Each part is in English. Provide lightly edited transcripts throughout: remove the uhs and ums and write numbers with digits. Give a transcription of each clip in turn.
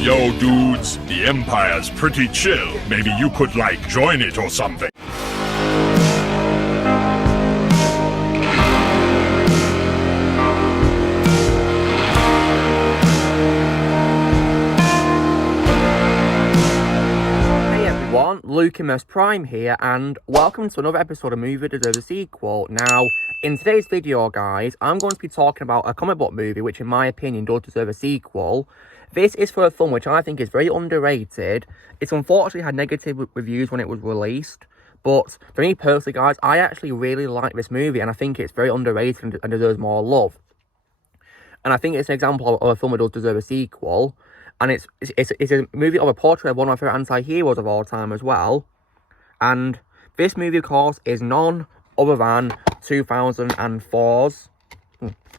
Yo, dudes, the Empire's pretty chill. Maybe you could, join it or something. Hey everyone, Lucimus Prime here, and welcome to another episode of Movie Deserves a Sequel. Now, in today's video, guys, I'm going to be talking about a comic book movie which, in my opinion, does deserve a sequel. This is for a film which I think is very underrated. It's unfortunately had negative reviews when it was released, but for me personally, guys, I actually really like this movie, and I think it's very underrated and deserves more love. And I think it's an example of a film that does deserve a sequel. And it's a movie of a portrait of one of my favourite anti-heroes of all time as well. And this movie, of course, is none other than 2004's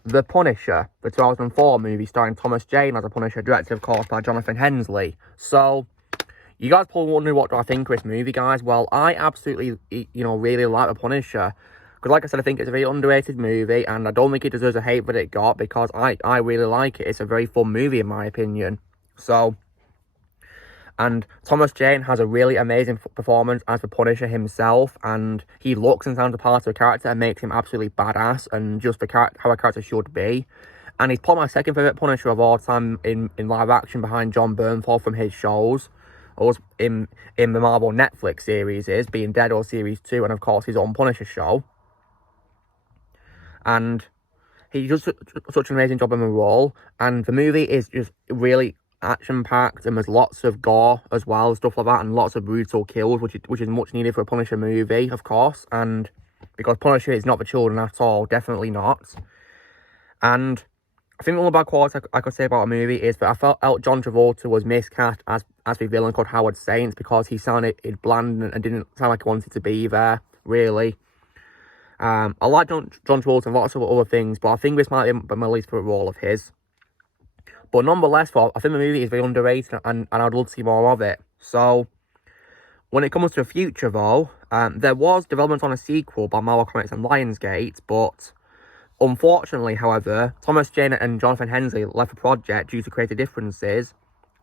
The Punisher, the 2004 movie starring Thomas Jane as a Punisher, directed, of course, by Jonathan Hensleigh. So, you guys probably wondering what do I think of this movie, guys? Well, I absolutely, really like The Punisher. Because, like I said, I think it's a very underrated movie, and I don't think it deserves the hate that it got, because I really like it. It's a very fun movie, in my opinion. So, and Thomas Jane has a really amazing performance as the Punisher himself, and he looks and sounds a part of the character and makes him absolutely badass, and just how a character should be. And he's probably my second favourite Punisher of all time in live action, behind Jon Bernthal from his shows, or in the Marvel Netflix series, being Daredevil Series 2, and of course his own Punisher show. And he does such an amazing job in the role, and the movie is just really action-packed, and there's lots of gore as well, stuff like that, and lots of brutal kills, which is much needed for a Punisher movie, of course, and because Punisher is not for children at all, definitely not. And I think the only bad quality I could say about a movie is that I felt John Travolta was miscast as the villain called Howard Saints, because he sounded bland and didn't sound like he wanted to be there, really. I like John Travolta and lots of other things, but I think this might be my least favourite role of his. But nonetheless, I think the movie is very underrated, and I'd love to see more of it. So, when it comes to the future, though, there was development on a sequel by Marvel Comics and Lionsgate, but unfortunately, however, Thomas Jane and Jonathan Hensleigh left the project due to creative differences,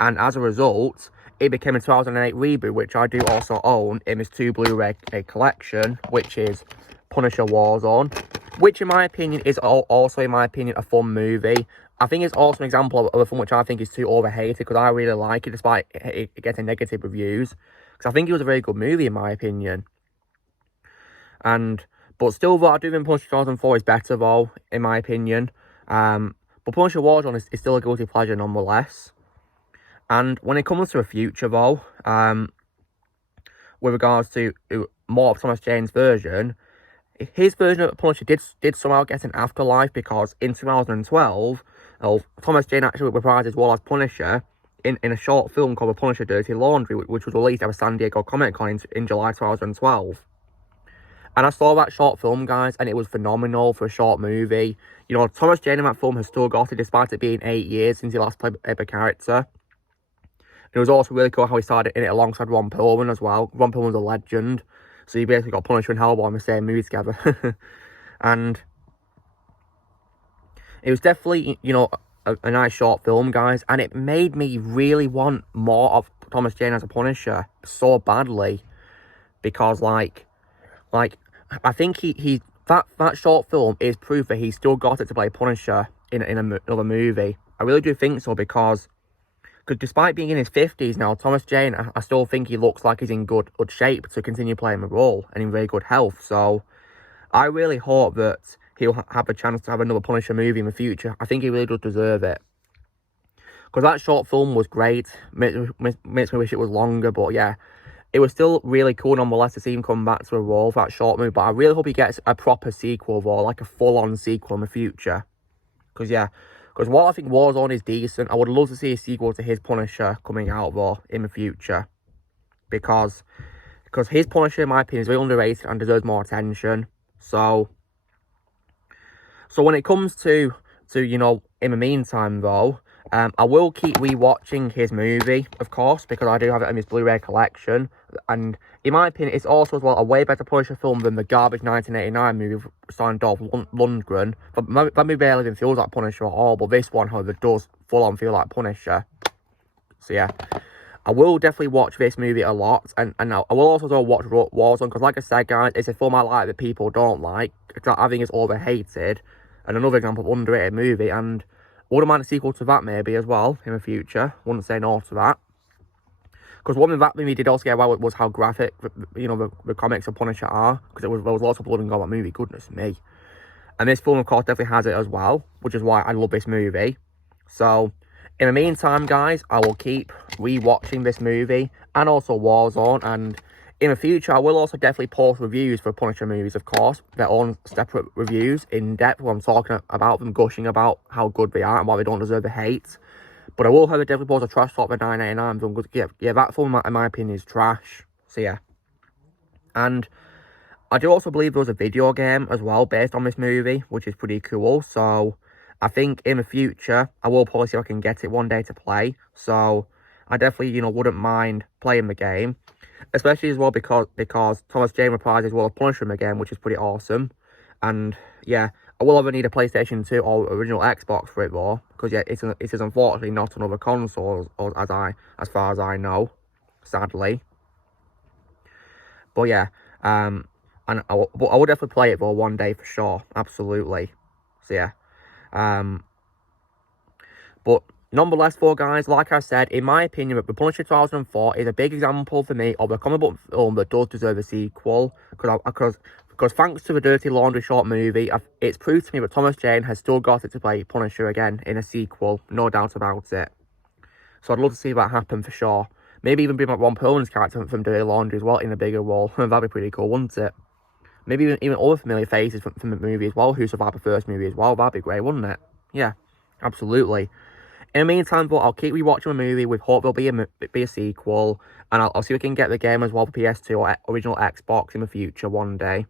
and as a result, it became a 2008 reboot, which I do also own in this 2 Blu-ray collection, which is Punisher Warzone, which, in my opinion, is also, in my opinion, a fun movie. I think it's also an example of a film which I think is too overhated, because I really like it, despite it getting negative reviews. Because I think it was a very good movie, in my opinion. But still, though, I do think Punisher 2004 is better, though, in my opinion. But Punisher Warzone is still a guilty pleasure, nonetheless. And when it comes to the future, though, with regards to more of Thomas Jane's version, his version of Punisher did somehow get an afterlife, because in 2012, Thomas Jane actually reprised his role as Punisher in a short film called The Punisher Dirty Laundry, which was released at the San Diego Comic-Con in July 2012. And I saw that short film, guys, and it was phenomenal for a short movie. Thomas Jane in that film has still got it, despite it being 8 years since he last played the character. It was also really cool how he started in it alongside Ron Perlman as well. Ron Perlman's a legend. So you basically got Punisher and Hellboy in the same movie together. And it was definitely, a nice short film, guys. And it made me really want more of Thomas Jane as a Punisher so badly. Because, I think that short film is proof that he's still got it to play Punisher in another movie. I really do think so, because despite being in his 50s now, Thomas Jane, I still think he looks like he's in good shape to continue playing the role, and in very good health. So, I really hope that he'll have a chance to have another Punisher movie in the future. I think he really does deserve it. Because that short film was great. Makes me wish it was longer, but yeah. It was still really cool, nonetheless, to see him come back to a role for that short movie. But I really hope he gets a proper sequel, or like a full-on sequel in the future. Because while I think Warzone is decent, I would love to see a sequel to his Punisher coming out, though, in the future. Because his Punisher, in my opinion, is very underrated and deserves more attention. So when it comes to in the meantime, though, I will keep rewatching his movie, of course, because I do have it in his Blu-ray collection. And in my opinion, it's also as well a way better Punisher film than the garbage 1989 movie starring Dolph Lundgren. That movie barely even feels like Punisher at all, but this one, however, does full on feel like Punisher. So yeah, I will definitely watch this movie a lot, and I will also watch Warzone, because like I said, guys, it's a film I like that people don't like, because I think it's overhated, and another example of underrated movie, and wouldn't mind a sequel to that maybe as well in the future. Wouldn't say no to that. Because one thing that movie did also get well was how graphic, you know, the comics of Punisher are, because there was lots of blood and gore in that movie, goodness me. And this film, of course, definitely has it as well, which is why I love this movie. So, in the meantime, guys, I will keep rewatching this movie and also Warzone. And in the future, I will also definitely post reviews for Punisher movies, of course. Their own separate reviews, in depth, where I'm talking about them, gushing about how good they are and why they don't deserve the hate. But I will have a definitely post a trash talk for 9.99 film, because yeah, that film, in my opinion, is trash. So yeah. And I do also believe there was a video game as well based on this movie, which is pretty cool. So I think in the future, I will probably see if I can get it one day to play. So I definitely, you know, wouldn't mind playing the game. Especially as well because Thomas Jane reprises as well as Punisher in the game, which is pretty awesome. And yeah, I will ever need a PlayStation 2 or original Xbox for it though. Because yeah, it is unfortunately not on other consoles, as far as I know. Sadly. But yeah, and I will definitely play it though one day for sure. Absolutely. So yeah. But nonetheless, though, guys, like I said, in my opinion, The Punisher 2004 is a big example for me of a comic book film that does deserve a sequel. Because thanks to the Dirty Laundry short movie, it's proved to me that Thomas Jane has still got it to play Punisher again in a sequel. No doubt about it. So I'd love to see that happen for sure. Maybe even bring back Ron Perlman's character from Dirty Laundry as well in a bigger role. That'd be pretty cool, wouldn't it? Maybe even other familiar faces from the movie as well, who survived the first movie as well. That'd be great, wouldn't it? Yeah, absolutely. In the meantime, though, I'll keep rewatching the movie with hope there'll be a sequel. And I'll see if we can get the game as well for PS2 or original Xbox in the future one day.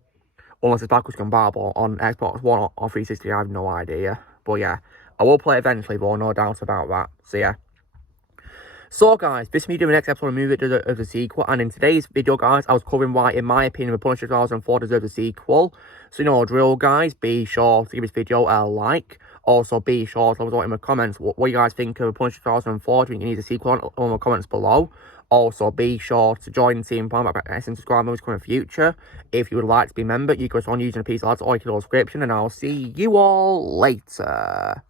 Unless it's backwards compatible on Xbox One or 360, I have no idea. But yeah, I will play it eventually, though, no doubt about that. So yeah. So guys, this is me doing the next episode of Movie of the sequel, and in today's video, guys, I was covering why, in my opinion, The Punisher 2004 deserves a sequel. So you know, drill, guys, be sure to give this video a like. Also, be sure to let us know in the comments what you guys think of The Punisher 2004. Do you think it needs a sequel on the comments below? Also, be sure to join the team and subscribe to in the future. If you would like to be a member, you can go on using a piece of that or your description, and I'll see you all later.